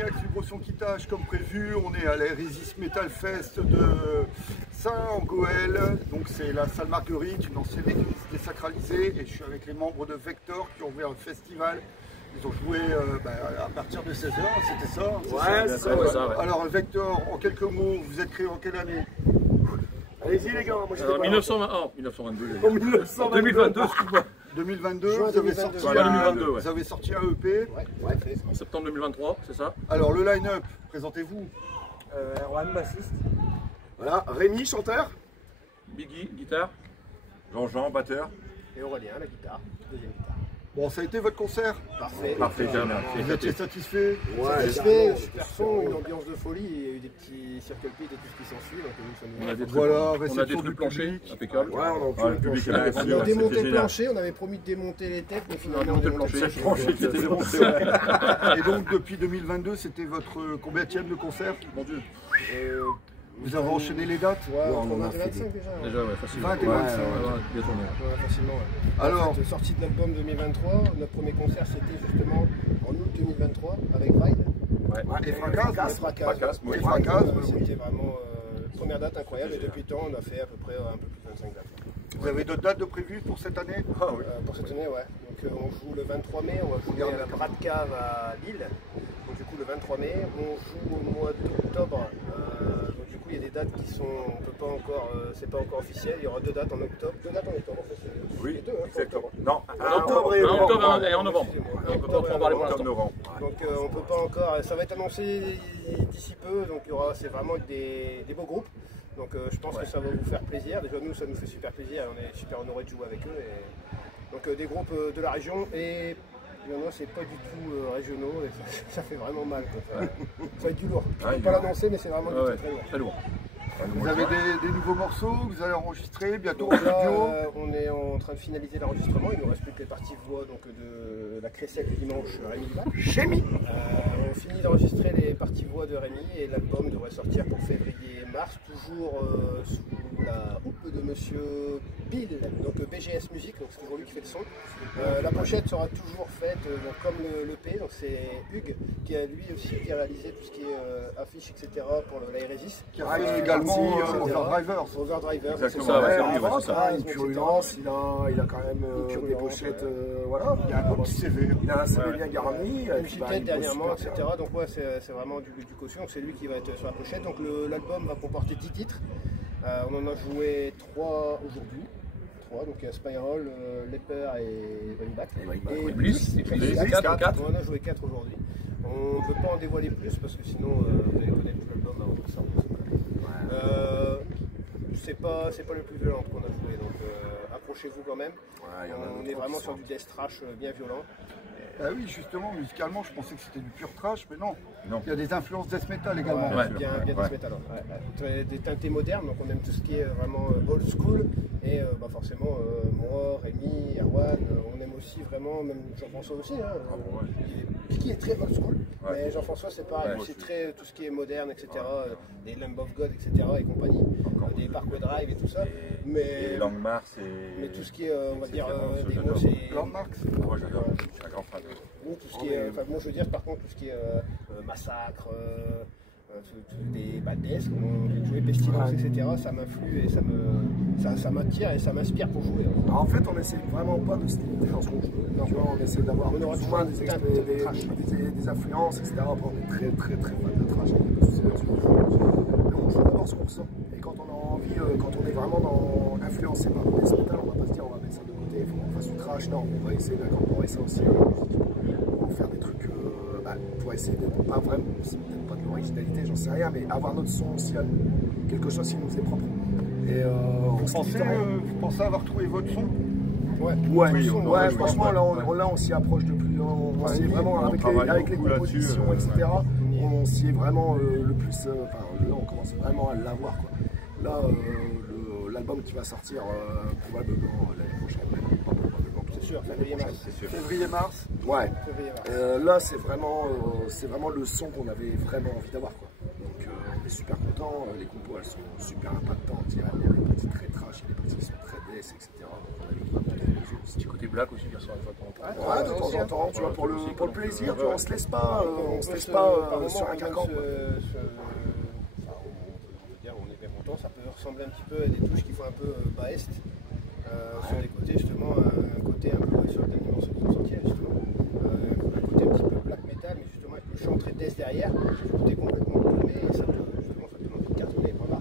Avec Vibration Quittage comme prévu, on est à l'Hérésis Metal Fest de Saint-Goël, donc c'est la salle Marguerite, une ancienne église désacralisée, et je suis avec les membres de Vector qui ont ouvert le festival. Ils ont joué à partir de 16h, c'était ça? Ouais, c'est ça, ouais. Alors Vector, en quelques mots, vous êtes créé en quelle année? Allez-y les gars, moi j'étais 1922. 2022, excuse-moi. 2022, Juin vous avez 2022. sorti, Voilà, 2022, ouais. vous avez sorti un EP. Ouais. En septembre 2023, c'est ça? Alors le line-up, présentez-vous. Erwan, bassiste. Voilà, Rémi, chanteur. Biggie, guitare. Jean-Jean, batteur. Et Aurélien, la guitare, deuxième guitare. Bon, ça a été votre concert? Parfait. Parfait, carrément. Vous étiez satisfait? Satisfait, super son, une ambiance de folie, il y a eu des petits circle pits et tout ce qui s'ensuit, donc nous ça nous On a des Voilà, on a réception détruit du le plancher, public. impeccable. Ouais, on Ah, le public est a là, démonté c'était le génial. plancher, on avait promis de démonter les têtes, mais finalement démonté le plancher. C'est le plancher qui était démonté. Ouais. Et donc depuis 2022, c'était votre combienième de concert? Mon Dieu. Vous avez enchaîné les dates? Ouais, on entre en a 20 et fait 25 déjà. déjà, ouais, facilement. 20 et 25. Bien tourné. Ouais, facilement, ouais. Alors, En fait, sortie de l'album 2023, notre premier concert c'était justement en août 2023 avec Ride. et Fracas? Fracasme, Et Fracasme, c'était vraiment première date incroyable et depuis le temps on a fait à peu près un peu plus de 25 dates. Vous avez d'autres dates de prévues pour cette année? Pour cette année, ouais. Donc on joue le 23 mai, on va jouer à la Bras de Cave à Lille. Donc du coup le 23 mai, on joue au mois d'octobre. Donc du coup il y a des dates qui sont, on peut pas encore, c'est pas encore officiel. Il y aura deux dates en octobre, en fait. Oui, Les deux, hein, exactement. octobre. Non, En octobre et en novembre. On peut pas en parler pour l'instant. novembre. Donc on peut pas encore, ça va être annoncé d'ici peu, donc il y aura, c'est vraiment des beaux groupes. Donc je pense que ça va vous faire plaisir. Déjà nous ça nous fait super plaisir, on est super honorés de jouer avec eux. Et... donc des groupes de la région et il y en a c'est pas du tout régionaux et ça fait vraiment mal. Quoi. Ça va être du lourd. Je peux pas l'annoncer mais c'est vraiment du très lourd. Très lourd. Vous avez des nouveaux morceaux, vous allez enregistrer bientôt en Donc là, studio? on est en train de finaliser l'enregistrement, il nous reste plus que les parties voix donc, de la Crécelle du dimanche Rémi Duval. On finit d'enregistrer les parties voix de Rémi et l'album devrait sortir pour février-mars, toujours sous la houppe de monsieur Bill, donc BGS Music, donc c'est toujours lui qui fait le son. La pochette sera toujours faite donc, comme l'EP, donc c'est Hugues qui a lui aussi qui a réalisé tout ce qui est affiches, etc. pour l'Aérésis. Qui a fait également Overdrivers. Overdrivers, Exactement, ça, ouais, c'est ça. Une purulence, il a quand même des pochettes, voilà. Il y a un petit CV. Il a un CV bien garni. Une chiclette dernièrement, etc. Donc ouais, c'est vraiment du caution, c'est lui qui va être sur la pochette. Donc l'album va comporter 10 titres. On en a joué 3 aujourd'hui. Donc il y a Spiral, Leper et Running Back. Et Bliss, Bliss, 4. On en a joué 4 aujourd'hui. On ne peut pas en dévoiler plus parce que sinon vous allez connaître tout l'album avant que ça sorte. C'est pas le plus violent qu'on a joué, donc approchez-vous quand même. On est vraiment sur du death trash bien violent. Ah oui, justement, musicalement, je pensais que c'était du pur trash, mais non. Non. Il y a des influences death metal également. Bien death metal. Des teintés modernes, donc on aime tout ce qui est vraiment old school. Et forcément, moi, Rémi, Erwan, on aime aussi vraiment, même Jean-François aussi. Qui est très old school, mais Jean-François c'est pareil, c'est très tout ce qui est moderne, etc. Des Lamb of God, etc. et compagnie, des Parkway Drive et tout ça. Et Landmark, mais tout ce qui est, on va dire, des j'adore. mots, c'est. Landmark. Moi j'adore, je suis un grand fan. Nous, tout ce qui est, enfin, moi je veux dire par contre tout ce qui est massacre, des bad death, jouer pestilence, etc. Ça m'influe et ça m'attire et ça m'inspire pour jouer. En fait, on essaie vraiment pas de se limiter dans ce qu'on joue. Tu vois, on essaie d'avoir plus ou moins des influences, etc. On est très fan de trash. Mais on joue d'abord ce qu'on ressent. Et quand on a envie, quand on est vraiment influencé par le death metal, on va pas se dire on va mettre ça de côté, il faut qu'on fasse du trash. Non, on va essayer d'incorporer ça aussi. On va faire des trucs pour essayer de pas vraiment, c'est peut-être pas de l'originalité, j'en sais rien, mais avoir notre son aussi à nous, quelque chose qui nous est propre. Et Vous pensez avoir trouvé votre son? Ouais, franchement, là on s'y approche de plus. On s'y est vraiment avec les compositions, etc. On s'y est vraiment le plus. Là, on commence vraiment à l'avoir. Là, l'album qui va sortir probablement l'année prochaine. C'est sûr, février-mars. Février-mars. Ouais. Là, c'est vraiment le son qu'on avait vraiment envie d'avoir. Donc, on est super contents. Les compos, elles sont super impactantes. Il y a des parties très trash, il y a des parties qui sont très death, etc. Donc on a mis vraiment des jeux. Petit côté black aussi qui ressort une fois de temps en temps. Ouais, de temps en temps, tu vois, pour le plaisir, tu vois, on se laisse pas, sur un carcan. On est bien content, ça peut ressembler un petit peu à des touches qui font un peu baest. Sur les côtés justement, un côté un peu sur le dernier morceau qui sont sortis justement, un côté un petit peu black metal, mais justement avec le chant très death derrière, le côté complètement paumé et ça peut justement ça donne envie de cartonner, voilà.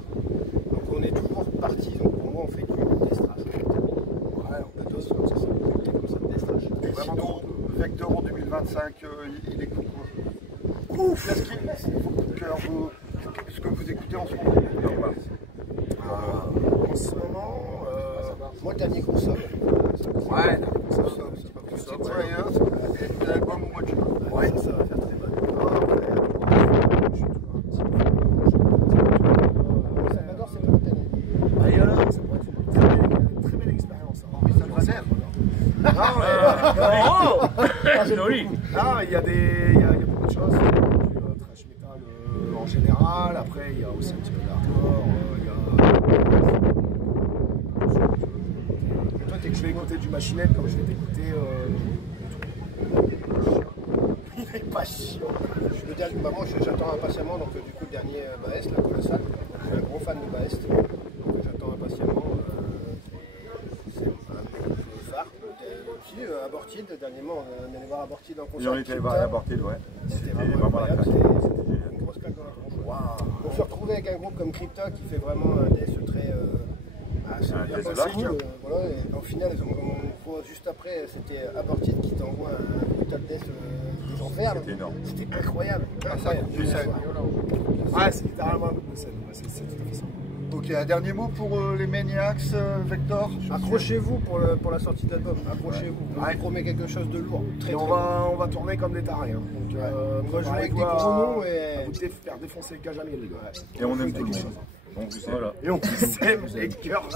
Donc on est toujours parti, donc pour moi on fait du death trash. Ouais, on pathos, c'est ça, comme ça, death trash. Et sinon, Vector en 2025, il écoute quoi? Ouf! Qu'est-ce qu'il vos coups de cœur, ce que vous écoutez en ce moment? En ce moment, Moi le dernier consomme. ouais, Et l'album au mois de juin. Ouais, ça va faire très mal. Salvador, c'est pas le thème. ailleurs, ça pourrait être une très belle expérience. Mais ça le réserve. Oh, joli. Ah, il y a beaucoup de choses. Il y a du thrash metal en général. Après, il y a aussi un petit peu d'hardcore. Toi, je vais écouter du machinette comme je vais t'écouter. Il n'est pas chiant. Le dernier, moi j'attends impatiemment donc du coup le dernier Baest, la Colossal. Je suis un gros fan de Baest, donc j'attends impatiemment. C'est un peu phare. Aussi Abortide, dernièrement on est allé voir Abortide en concert. Et on était voir Abortide, ouais. C'était C'était vraiment vraiment la incroyable, claque. c'était une grosse claque dans la tronche. Wow. On se retrouvait avec un groupe comme Crypta qui fait vraiment un death très death assez black. cool, voilà, et au final, juste après, c'était Abortide qui t'envoie un brutal death des enfers. C'était énorme. C'était incroyable. Ouais, c'est littéralement un peu de scène. Ouais, c'est tout à fait ça. Ok, un dernier mot pour les Maniacs, Vector. Accrochez-vous pour la sortie d'album, accrochez-vous. On vous promet quelque chose de lourd. Très, Et très on va tourner comme des tarés. Hein. Donc, on va jouer avec des toi, gros noms à et. vous faire défoncer le Cajamil, les gars. Et on aime tout le monde. On vous aime. Voilà. Et on vous aime, les cœurs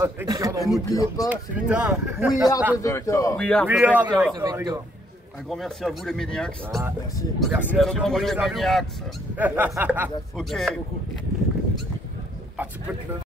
dans vos N'oubliez cœurs. pas, c'est nous. Putain. We are the Vector. We are the We are the Vector. Vector, les gars. Un grand merci à vous les Maniacs. Ah, merci. Merci Merci à vous les l'interview. Maniacs. Merci Ok. beaucoup. Ah, tu peux te lever.